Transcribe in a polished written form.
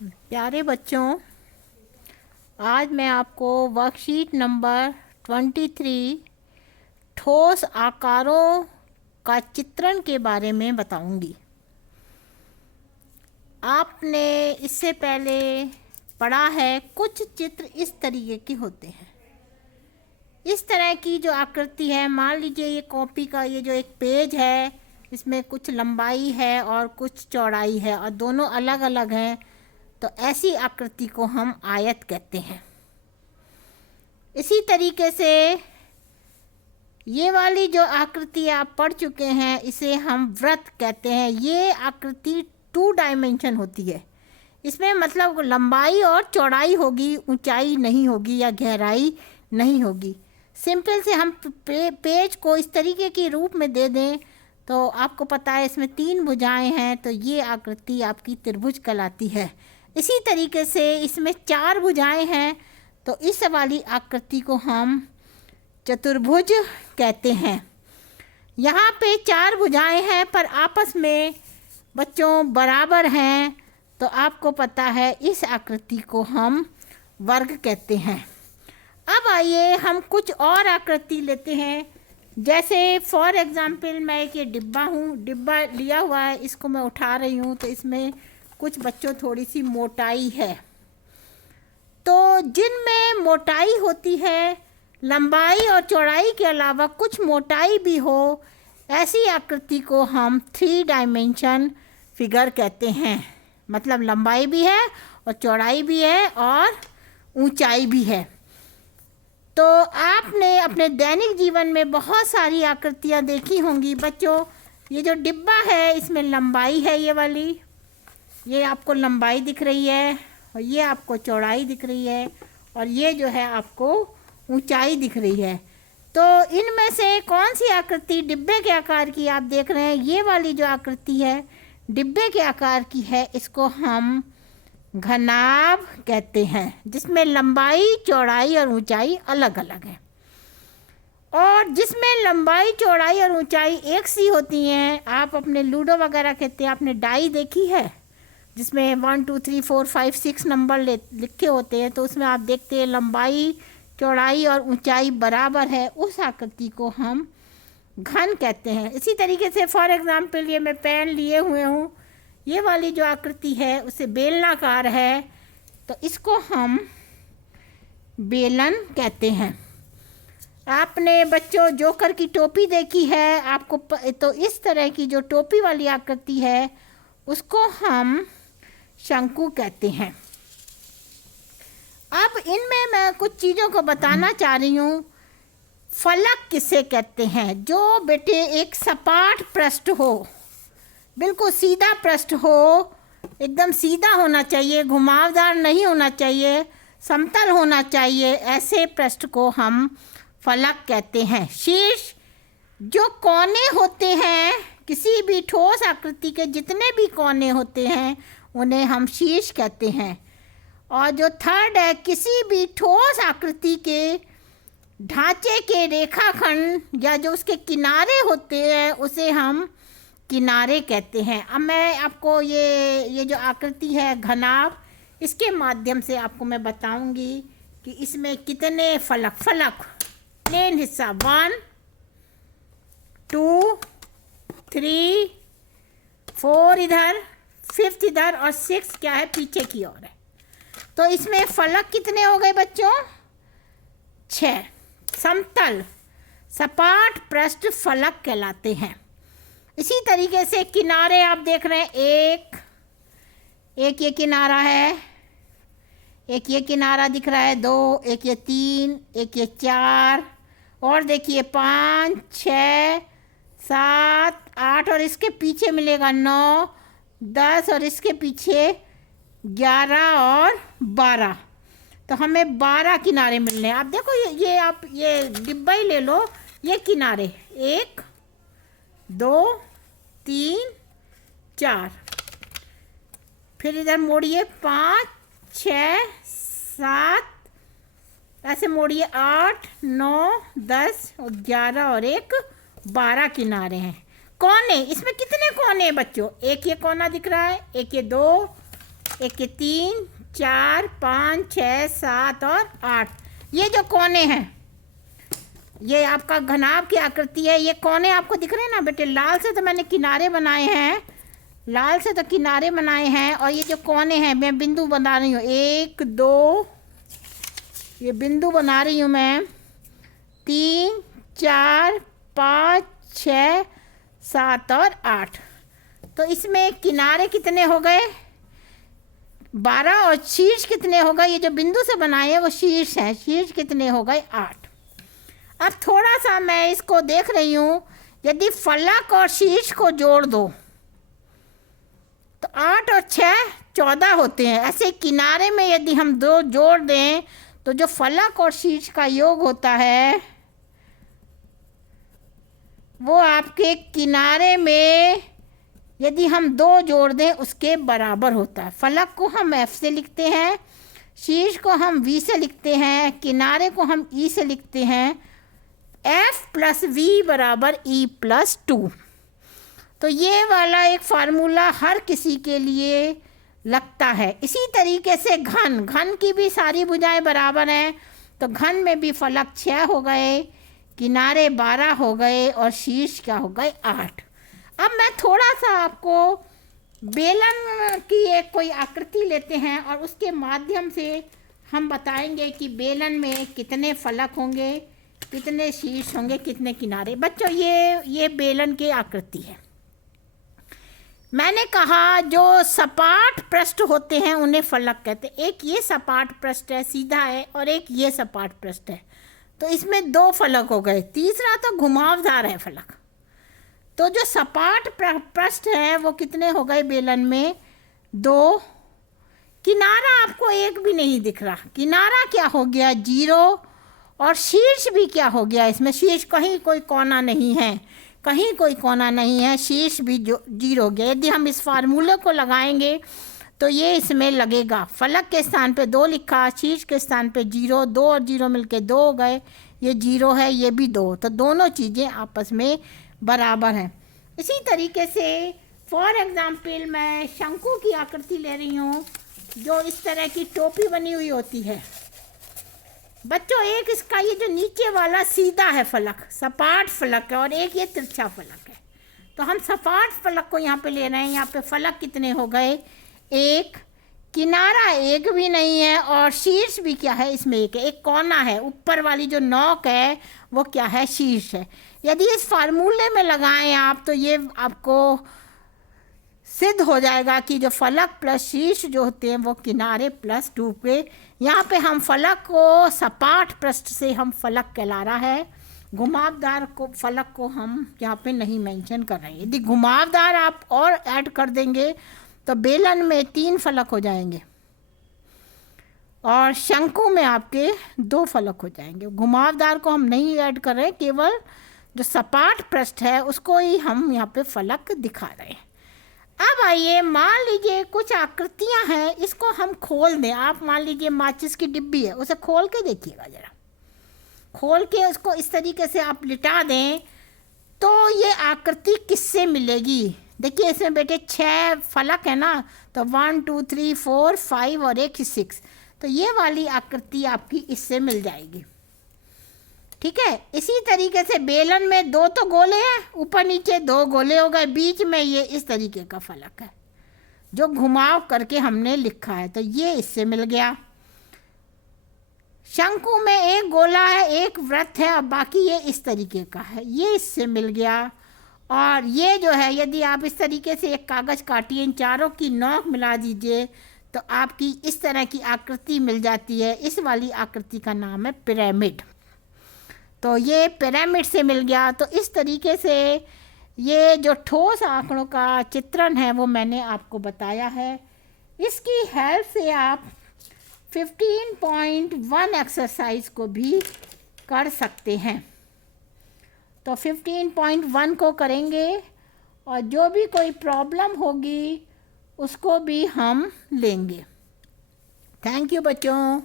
प्यारे बच्चों, आज मैं आपको वर्कशीट नंबर 23 ठोस आकारों का चित्रण के बारे में बताऊंगी। आपने इससे पहले पढ़ा है कुछ चित्र इस तरीके के होते हैं। इस तरह की जो आकृति है, मान लीजिए ये कॉपी का ये जो एक पेज है, इसमें कुछ लंबाई है और कुछ चौड़ाई है और दोनों अलग अलग हैं, तो ऐसी आकृति को हम आयत कहते हैं। इसी तरीके से ये वाली जो आकृति आप पढ़ चुके हैं, इसे हम वृत्त कहते हैं। ये आकृति 2 डायमेंशन होती है। इसमें मतलब लंबाई और चौड़ाई होगी, ऊंचाई नहीं होगी या गहराई नहीं होगी। सिंपल से हम पेज को इस तरीके की रूप में दे दें तो आपको पता है इसमें 3 भुजाएं हैं, तो ये आकृति आपकी त्रिभुज कहलाती है। इसी तरीके से इसमें 4 भुजाएं हैं, तो इस वाली आकृति को हम चतुर्भुज कहते हैं। यहाँ पे 4 भुजाएं हैं पर आपस में बच्चों बराबर हैं, तो आपको पता है इस आकृति को हम वर्ग कहते हैं। अब आइए हम कुछ और आकृति लेते हैं। जैसे फॉर एग्जाम्पल मैं एक ये डिब्बा लिया हुआ है, इसको मैं उठा रही हूँ, तो इसमें कुछ बच्चों थोड़ी सी मोटाई है। तो जिनमें मोटाई होती है, लंबाई और चौड़ाई के अलावा कुछ मोटाई भी हो, ऐसी आकृति को हम 3 डायमेंशन फिगर कहते हैं। मतलब लंबाई भी है और चौड़ाई भी है और ऊंचाई भी है। तो आपने अपने दैनिक जीवन में बहुत सारी आकृतियाँ देखी होंगी बच्चों। ये जो डिब्बा है, इसमें लंबाई है, ये वाली, ये आपको लंबाई दिख रही है और ये आपको चौड़ाई दिख रही है और ये जो है आपको ऊंचाई दिख रही है। तो इनमें से कौन सी आकृति डिब्बे के आकार की आप देख रहे हैं? ये वाली जो आकृति है डिब्बे के आकार की है, इसको हम घनाभ कहते हैं, जिसमें लंबाई, चौड़ाई और ऊंचाई अलग अलग है। और जिसमें लंबाई, चौड़ाई और ऊंचाई एक सी होती हैं, आप अपने लूडो वगैरह खेलते हैं, आपने डाई देखी है जिसमें 1 2 3 4 5 6 नंबर लिखे होते हैं, तो उसमें आप देखते हैं लंबाई, चौड़ाई और ऊंचाई बराबर है, उस आकृति को हम घन कहते हैं। इसी तरीके से फॉर एग्जांपल ये मैं पेन लिए हुए हूँ, ये वाली जो आकृति है उसे बेलनाकार है, तो इसको हम बेलन कहते हैं। आपने बच्चों जोकर की टोपी देखी है, आपको तो इस तरह की जो टोपी वाली आकृति है उसको हम शंकु कहते हैं। अब इनमें मैं कुछ चीज़ों को बताना चाह रही हूँ। फलक किसे कहते हैं? जो बेटे एक सपाट पृष्ठ हो, बिल्कुल सीधा पृष्ठ हो, एकदम सीधा होना चाहिए, घुमावदार नहीं होना चाहिए, समतल होना चाहिए, ऐसे पृष्ठ को हम फलक कहते हैं। शीर्ष जो कोने होते हैं, किसी भी ठोस आकृति के जितने भी कोने होते हैं उन्हें हम शीर्ष कहते हैं। और जो थर्ड है, किसी भी ठोस आकृति के ढांचे के रेखाखंड या जो उसके किनारे होते हैं उसे हम किनारे कहते हैं। अब मैं आपको ये जो आकृति है घनाभ, इसके माध्यम से आपको मैं बताऊंगी कि इसमें कितने फलक प्लेन हिस्सा 1 2 3 4 इधर, 5th इधर और 6 क्या है, पीछे की ओर है। तो इसमें फलक कितने हो गए बच्चों? 6 समतल सपाट पृष्ठ फलक कहलाते हैं। इसी तरीके से किनारे आप देख रहे हैं, एक ये किनारा है, एक ये किनारा दिख रहा है, 2, एक ये 3, एक ये 4 और देखिए 5 6 7 8 और इसके पीछे मिलेगा 9 10 और इसके पीछे 11 और 12, तो हमें 12 किनारे मिल रहे हैं। आप देखो ये आप ये डिब्बा ही ले लो, ये किनारे 1 2 3 4, फिर इधर मोड़िए 5 6 7, ऐसे मोड़िए 8 9 10 और 11 और एक 12 किनारे हैं। कोने, इसमें कितने कोने हैं बच्चों? एक ये कोना दिख रहा है, एक ये 2 एक ये 3, 4, 5, 6, 7 और 8। ये जो कोने हैं, ये आपका घनाभ की आकृति है। ये कोने आपको दिख रहे हैं ना बेटे, लाल से तो मैंने किनारे बनाए हैं, लाल से तो किनारे बनाए हैं, और ये जो कोने हैं मैं बिंदु बना रही हूँ, 1, 2, ये बिंदु बना रही हूँ मैं, 3, 4, 5, 6, 7 और 8। तो इसमें किनारे कितने हो गए? 12, और शीर्ष कितने हो गए? ये जो बिंदु से बनाए हैं वो शीर्ष है, शीर्ष कितने हो गए? 8। अब थोड़ा सा मैं इसको देख रही हूँ, यदि फलक और शीर्ष को जोड़ दो तो 8 और 6 14 होते हैं। ऐसे किनारे में यदि हम 2 जोड़ दें तो जो फलक और शीर्ष का योग होता है वो आपके किनारे में यदि हम 2 जोड़ दें उसके बराबर होता है। फलक को हम F से लिखते हैं, शीर्ष को हम V से लिखते हैं, किनारे को हम E से लिखते हैं। F + V = E + 2। तो ये वाला एक फार्मूला हर किसी के लिए लगता है। इसी तरीके से घन की भी सारी भुजाएं बराबर हैं, तो घन में भी फलक 6 हो गए, किनारे 12 हो गए और शीर्ष क्या हो गए? 8। अब मैं थोड़ा सा आपको बेलन की एक कोई आकृति लेते हैं और उसके माध्यम से हम बताएंगे कि बेलन में कितने फलक होंगे, कितने शीर्ष होंगे, कितने किनारे। बच्चों ये बेलन की आकृति है। मैंने कहा जो सपाट पृष्ठ होते हैं उन्हें फलक कहते हैं। एक ये सपाट पृष्ठ है, सीधा है, और एक ये सपाट पृष्ठ है। तो इसमें 2 फलक हो गए, तीसरा तो घुमावदार है फलक। तो जो सपाट पृष्ठ है वो कितने हो गए बेलन में? 2। किनारा आपको एक भी नहीं दिख रहा, किनारा क्या हो गया? 0। और शीर्ष भी क्या हो गया? इसमें शीर्ष कहीं कोई कोना नहीं है, कहीं कोई कोना नहीं है, शीर्ष भी 0 हो गया। यदि हम इस फार्मूले को लगाएंगे तो ये इसमें लगेगा। फलक के स्थान पे 2 लिखा, शीर्ष के स्थान पे 0, 2 और 0 मिलके 2 हो गए, ये 0 है, ये भी 2, तो दोनों चीज़ें आपस में बराबर हैं। इसी तरीके से फॉर एग्ज़ाम्पल मैं शंकु की आकृति ले रही हूँ, जो इस तरह की टोपी बनी हुई होती है। बच्चों एक इसका ये जो नीचे वाला सीधा है फलक, सपाट फलक है, और एक ये तिरछा फलक है। तो हम सपाट फलक को यहाँ पे ले रहे हैं। यहाँ पे फलक कितने हो गए? 1। किनारा एक भी नहीं है, और शीर्ष भी क्या है? इसमें एक है, एक कोना है, ऊपर वाली जो नोक है वो क्या है? शीर्ष है। यदि इस फार्मूले में लगाएं आप तो ये आपको सिद्ध हो जाएगा कि जो फलक प्लस शीर्ष जो होते हैं वो किनारे + 2 पे। यहाँ पे हम फलक को सपाट पृष्ठ से हम फलक कहला रहा है, घुमावदार को फलक को हम यहाँ पे नहीं मेंशन कर रहे हैं। यदि घुमावदार आप और ऐड कर देंगे तो बेलन में 3 फलक हो जाएंगे और शंकु में आपके 2 फलक हो जाएंगे। घुमावदार को हम नहीं ऐड कर रहे, केवल जो सपाट पृष्ठ है उसको ही हम यहाँ पे फलक दिखा रहे हैं। अब आइए, मान लीजिए कुछ आकृतियाँ हैं, इसको हम खोल दें। आप मान लीजिए माचिस की डिब्बी है, उसे खोल के देखिएगा ज़रा, खोल के उसको इस तरीके से आप लिटा दें तो ये आकृति किससे मिलेगी? देखिए इसमें बेटे 6 फलक है ना, तो 1 2 3 4 5 और एक 6, तो ये वाली आकृति आपकी इससे मिल जाएगी। ठीक है। इसी तरीके से बेलन में 2 तो गोले हैं, ऊपर नीचे 2 गोले हो गए, बीच में ये इस तरीके का फलक है जो घुमाव करके हमने लिखा है, तो ये इससे मिल गया। शंकु में 1 गोला है, 1 वृत्त है और बाकी ये इस तरीके का है, ये इससे मिल गया। और ये जो है, यदि आप इस तरीके से एक कागज़ काटिए, इन चारों की नोक मिला दीजिए तो आपकी इस तरह की आकृति मिल जाती है। इस वाली आकृति का नाम है पिरामिड। तो ये पिरामिड से मिल गया। तो इस तरीके से ये जो ठोस आंकड़ों का चित्रण है वो मैंने आपको बताया है। इसकी हेल्प से आप 15.1 एक्सरसाइज को भी कर सकते हैं। तो 15.1 को करेंगे और जो भी कोई प्रॉब्लम होगी उसको भी हम लेंगे। थैंक यू बच्चों।